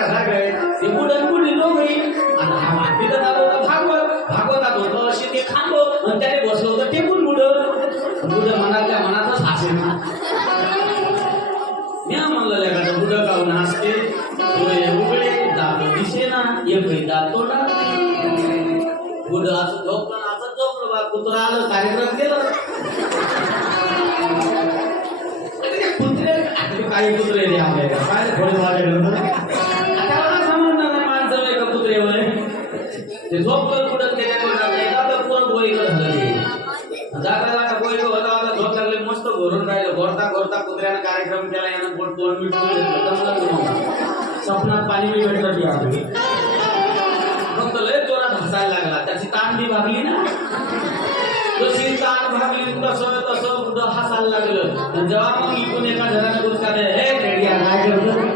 कसा काय ते बुडन बुडली लोकही आणि हा मातीत होता भागवतात होतं अशी ते खांबो आणि त्याने बसलं होतं ते पण बुड मनातल्या मनातच हसे ना मी म्हणलं का बुड गाऊन हसते डोळे उघडे दात दिसे ना एकही दात तोंडात बुड असं झोपलं बा कुत्रा आलं कार्यक्रम केलं काही कुत्रे रे आपल्याला काय थोडे त्याला समजणार नाही माणसं आहे का कुत्रेवर ते झोपलं कुठं त्याच्याकडे पुरं गोईक झालं जाता गोईक होता होता झोप लागले मस्त घोरून राहिलं घोरता कुत्र्यानं कार्यक्रम केला यानं पण तोंड मिटून स्वप्नात पाणी बी भेटलं ती आपली फक्त लय जोरात हसायला लागला त्याची ताण बी भागली ना जशी ताण भागली तसं पुढं हसायला लागलं जेव्हा मग इकडून एका जणाने गुस्सा हे रेडिया काय करतो